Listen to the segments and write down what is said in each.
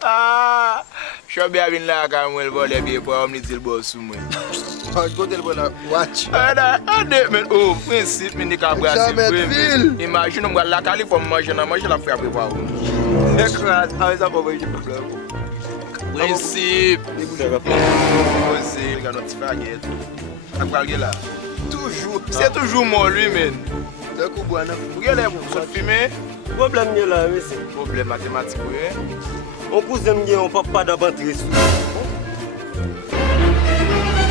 Ah, Chobi a vin la ka mwen vole biye pou omni til boss sou mwen. Go tell boy watch. Ade men oh, prinsip men di ka brasi preve. Imagine mwen la kali pou manje la frappe pa ou. Ekrat, a ça pour voyer problème. Prinsip. Posé, ga notre spaghetti. Akwa là. Toujours, c'est toujours moi lui men. C'est coup bois nan. Vous regardez pour se fumer. Problème là, monsieur. Problème mathématique oui. On cousin on pas d'aventure.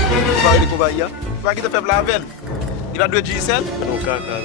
Vous parlez de Kobaya? Pas qui te fait la veine. Il va douer GSL. Non, caca.